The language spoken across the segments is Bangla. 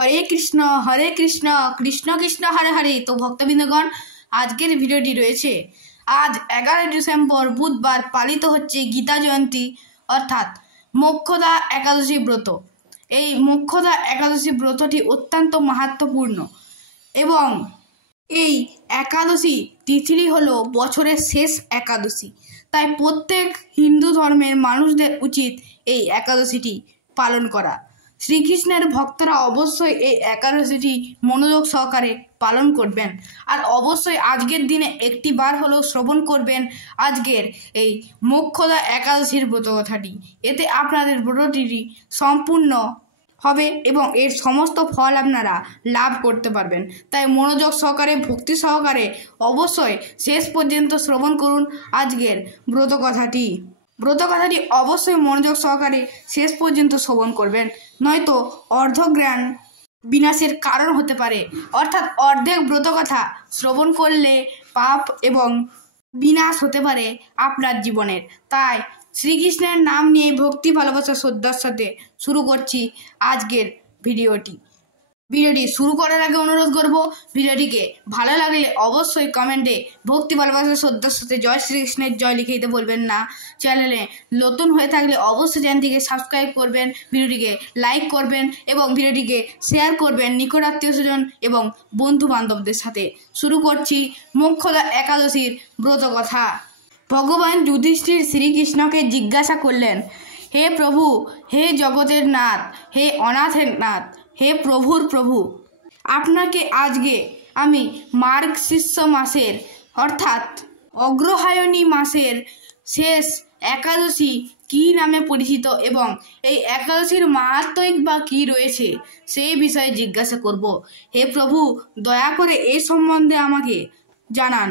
হরে কৃষ্ণ কৃষ্ণ কৃষ্ণ হরে হরে। তো ভক্তবৃন্দগণ, আজকের ভিডিওটি রয়েছে আজ 11 ডিসেম্বর বুধবার পালিত হচ্ছে গীতা জয়ন্তী অর্থাৎ মোক্ষদা একাদশী ব্রত। এই মোক্ষদা একাদশী ব্রতটি অত্যন্ত মাহাত্ম্যপূর্ণ এবং এই একাদশী তিথিটি হলো বছরের শেষ একাদশী। তাই প্রত্যেক হিন্দু ধর্মের মানুষদের উচিত এই একাদশীটি পালন করা। শ্রীকৃষ্ণের ভক্তরা অবশ্যই এই একাদশীটি মনোযোগ সহকারে পালন করবেন, আর অবশ্যই আজকের দিনে একটি বার হলেও শ্রবণ করবেন আজকের এই মোক্ষদা একাদশীর ব্রত কথাটি। এতে আপনাদের ব্রতটি সম্পূর্ণ হবে এবং এর সমস্ত ফল আপনারা লাভ করতে পারবেন। তাই মনোযোগ সহকারে ভক্তি সহকারে অবশ্যই শেষ পর্যন্ত শ্রবণ করুন আজকের ব্রত কথাটি। অবশ্যই মনোযোগ সহকারে শেষ পর্যন্ত শ্রবণ করবেন, নয়তো অর্ধজ্ঞান বিনাশের কারণ হতে পারে। অর্থাৎ অর্ধেক ব্রত কথা শ্রবণ করলে পাপ এবং বিনাশ হতে পারে আপনার জীবনের। তাই শ্রীকৃষ্ণের নাম নিয়ে ভক্তি ভালোবাসা শ্রদ্ধার সাথে শুরু করছি আজকের ভিডিওটি। শুরু করার আগে অনুরোধ করব, ভিডিওটিকে ভালো লাগলে অবশ্যই কমেন্টে ভক্তি ভালোবাসা শ্রদ্ধার সাথে জয় শ্রীকৃষ্ণের জয় লিখে দিতে বলবেন না। চ্যানেলে নতুন হয়ে থাকলে অবশ্যই চ্যানেলটিকে সাবস্ক্রাইব করবেন, ভিডিওটিকে লাইক করবেন এবং ভিডিওটিকে শেয়ার করবেন নিকট আত্মীয় স্বজন এবং বন্ধু বান্ধবদের সাথে। শুরু করছি মোক্ষদা একাদশীর ব্রত কথা। ভগবান যুধিষ্ঠির শ্রীকৃষ্ণকে জিজ্ঞাসা করলেন, হে প্রভু, হে জগতের নাথ, হে অনাথের নাথ, হে প্রভুর প্রভু, আপনাকে আজকে আমি মার্গশীর্ষ মাসের অর্থাৎ অগ্রহায়ণী মাসের শেষ একাদশী কী নামে পরিচিত এবং এই একাদশীর মাহাত্ম্য বা কী রয়েছে সেই বিষয়ে জিজ্ঞাসা করব। হে প্রভু, দয়া করে এই সম্বন্ধে আমাকে জানান,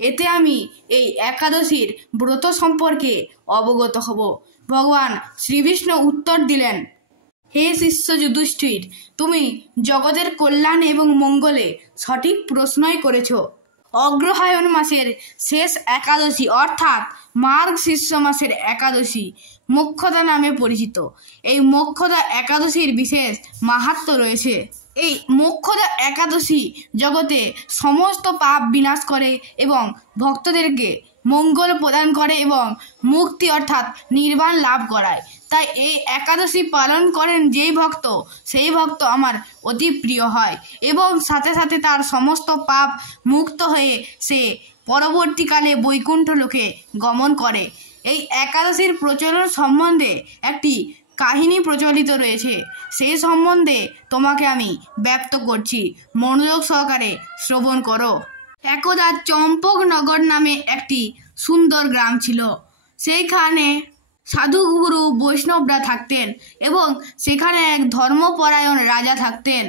এতে আমি এই একাদশীর ব্রত সম্পর্কে অবগত হব। ভগবান শ্রীবিষ্ণু উত্তর দিলেন, হে শিষ্য যুধিষ্ঠির, তুমি জগতের কল্যাণ এবং মঙ্গলে সঠিক প্রশ্নই করেছ। অগ্রহায়ণ মাসের শেষ একাদশী অর্থাৎ মার্গশীর্ষ মাসের একাদশী মোক্ষদা নামে পরিচিত। এই মোক্ষদা একাদশীর বিশেষ মাহাত্ম্য রয়েছে। এই মোক্ষদা একাদশী জগতে সমস্ত পাপ বিনাশ করে এবং ভক্তদেরকে মঙ্গল প্রদান করে এবং মুক্তি অর্থাৎ নির্বাণ লাভ করায়। তাই এই একাদশী পালন করেন যেই ভক্ত, সেই ভক্ত আমার অতি প্রিয় হয় এবং সাথে সাথে তার সমস্ত পাপ মুক্ত হয়ে সে পরবর্তীকালে বৈকুণ্ঠ লোকে গমন করে। এই একাদশীর প্রচলন সম্বন্ধে একটি কাহিনী প্রচলিত রয়েছে, সেই সম্বন্ধে তোমাকে আমি ব্যক্ত করছি, মনোযোগ সহকারে শ্রবণ করো। একদা চম্পকনগর নামে একটি সুন্দর গ্রাম ছিল। সেইখানে সাধুগুরু বৈষ্ণবরা থাকতেন এবং সেখানে এক ধর্মপরায়ণ রাজা থাকতেন।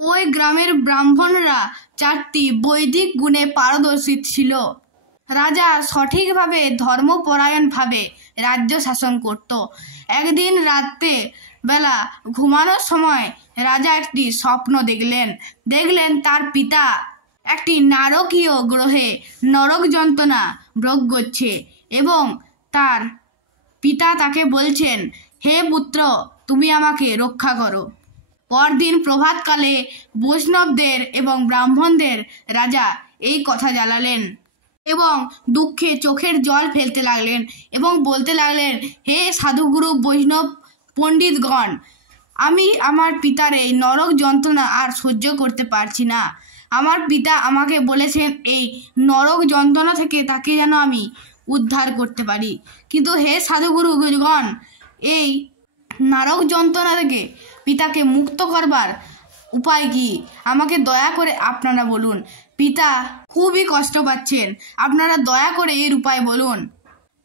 ওই গ্রামের ব্রাহ্মণরা 4টি বৈদিক গুণে পারদর্শী ছিল। রাজা সঠিকভাবে ধর্মপরায়ণভাবে রাজ্য শাসন করত। একদিন রাত্রে বেলা ঘুমানোর সময় রাজা একটি স্বপ্ন দেখলেন তার পিতা একটি নারকীয় গ্রহে নরক যন্ত্রণা ভোগ করছে এবং তার পিতা তাকে বলছেন, হে পুত্র, তুমি আমাকে রক্ষা করো। পরদিন প্রভাতকালে বৈষ্ণবদের এবং ব্রাহ্মণদের রাজা এই কথা জানালেন এবং দুঃখে চোখের জল ফেলতে লাগলেন এবং বলতে লাগলেন, হে সাধুগুরু বৈষ্ণব পণ্ডিতগণ, আমি আমার পিতার এই নরক যন্ত্রণা আর সহ্য করতে পারছি না। আমার পিতা আমাকে বলেছেন এই নরক যন্ত্রণা থেকে তাকে যেন আমি উদ্ধার করতে পারি, কিন্তু হে সাধুগুরুগণ, এই নরক যন্ত্রণা থেকে পিতাকে মুক্ত করবার উপায় কি? আমাকে দয়া করে আপনারা বলুন। পিতা খুবই কষ্ট পাচ্ছেন, আপনারা দয়া করে এর উপায় বলুন।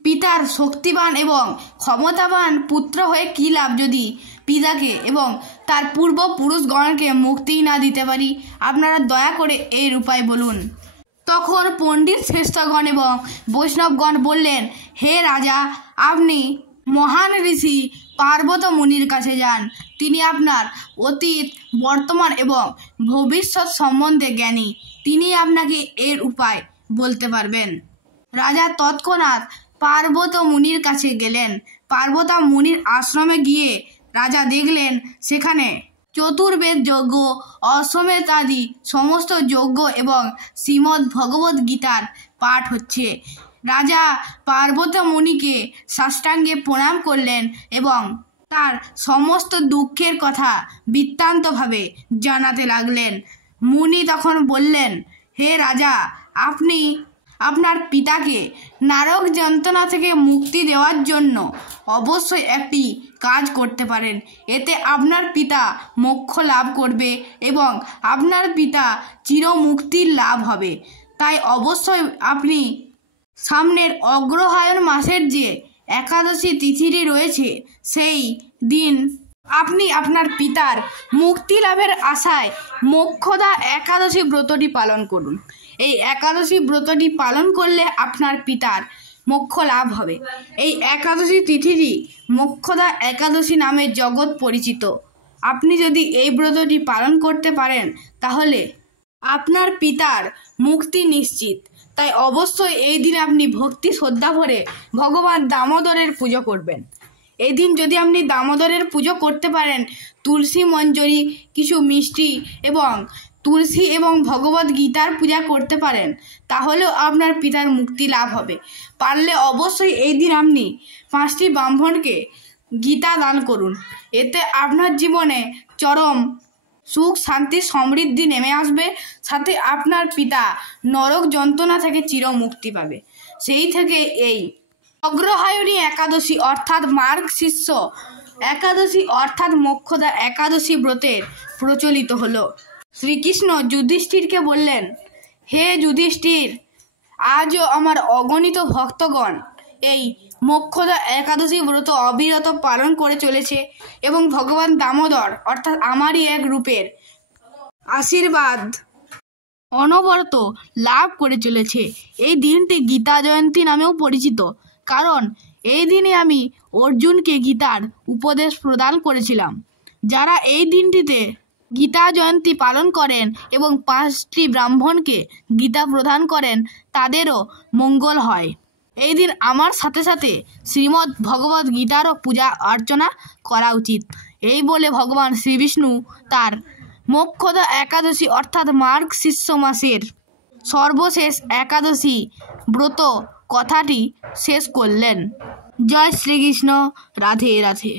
পিতার শক্তিবান এবং ক্ষমতাবান পুত্র হয়ে কী লাভ যদি পিতাকে এবং তার পূর্বপুরুষগণকে মুক্তি না দিতে পারি? আপনারা দয়া করে এর উপায় বলুন। তখন পণ্ডিত শ্রেষ্ঠগণ এবং বৈষ্ণবগণ বললেন, হে রাজা, আপনি মহান ঋষি পার্বত মুনির কাছে যান। তিনি আপনার অতীত, বর্তমান এবং ভবিষ্যৎ সম্বন্ধে জ্ঞানী। তিনি আপনাকে এর উপায় বলতে পারবেন। রাজা তৎক্ষণাৎ পার্বত মুনির কাছে গেলেন। পার্বত মুনির আশ্রমে গিয়ে রাজা দেখলেন সেখানে চতুর্বেদ যজ্ঞ, অশ্বমেধ আদি সমস্ত যজ্ঞ এবং শ্রীমদ্ ভগবদ্ গীতার পাঠ হচ্ছে। রাজা পার্বত্য মুনিকে সাষ্টাঙ্গে প্রণাম করলেন এবং তার সমস্ত দুঃখের কথা বৃত্তান্তভাবে জানাতে লাগলেন। মুনি তখন বললেন, হে রাজা, আপনি আপনার পিতাকে নারক যন্ত্রণা থেকে মুক্তি দেওয়ার জন্য অবশ্যই একটি কাজ করতে পারেন। এতে আপনার পিতা মোক্ষ লাভ করবে এবং আপনার পিতা চিরমুক্তির লাভ হবে। তাই অবশ্যই আপনি সামনের অগ্রহায়ণ মাসের যে একাদশী তিথিটি রয়েছে সেই দিন আপনি আপনার পিতার মুক্তি লাভের আশায় মোক্ষদা একাদশী ব্রতটি পালন করুন। এই একাদশী ব্রতটি পালন করলে আপনার পিতার মোক্ষ লাভ হবে। এই একাদশী তিথিটি মোক্ষদা একাদশী নামে জগৎ পরিচিত। আপনি যদি এই ব্রতটি পালন করতে পারেন তাহলে আপনার পিতার মুক্তি নিশ্চিত। তাই অবশ্যই এই দিন আপনি ভক্তি শ্রদ্ধা ভরে ভগবান দামোদরের পুজো করবেন। এই দিন যদি আপনি দামোদরের পুজো করতে পারেন, তুলসী মঞ্জরি, কিছু মিষ্টি এবং তুলসী এবং ভগবদ্ গীতার পূজা করতে পারেন, তাহলেও আপনার পিতার মুক্তি লাভ হবে। পারলে অবশ্যই এই দিন আপনি 5টি ব্রাহ্মণকে গীতা দান করুন। এতে আপনার জীবনে চরম সুখ শান্তি সমৃদ্ধি নেমে আসবে, সাথে আপনার পিতা নরক যন্ত্রণা থেকে চিরমুক্তি পাবে। সেই থেকে এই অগ্রহায়ণী একাদশী অর্থাৎ মার্গশীর্ষ একাদশী অর্থাৎ মোক্ষদা একাদশী ব্রতের প্রচলিত হলো। শ্রীকৃষ্ণ যুধিষ্ঠিরকে বললেন, হে যুধিষ্ঠির, আজও আমার অগণিত ভক্তগণ এই মোক্ষদা একাদশী ব্রত অবিরত পালন করে চলেছে এবং ভগবান দামোদর অর্থাৎ আমারই এক রূপের আশীর্বাদ অনবরত লাভ করে চলেছে। এই দিনটি গীতা জয়ন্তী নামেও পরিচিত, কারণ এই দিনে আমি অর্জুনকে গীতার উপদেশ প্রদান করেছিলাম। যারা এই দিনটিতে গীতা জয়ন্তী পালন করেন এবং 5টি ব্রাহ্মণকে গীতা প্রদান করেন, তাদেরও মঙ্গল হয়। এই দিন আমার সাথে সাথে শ্রীমদ্ ভগবদ্ গীতারও পূজা অর্চনা করা উচিত। এই বলে ভগবান শ্রীবিষ্ণু তার মোক্ষদা একাদশী অর্থাৎ মার্গশীর্ষ মাসের সর্বশেষ একাদশী ব্রত কথাটি শেষ করলেন। জয় শ্রীকৃষ্ণ। রাধে রাধে।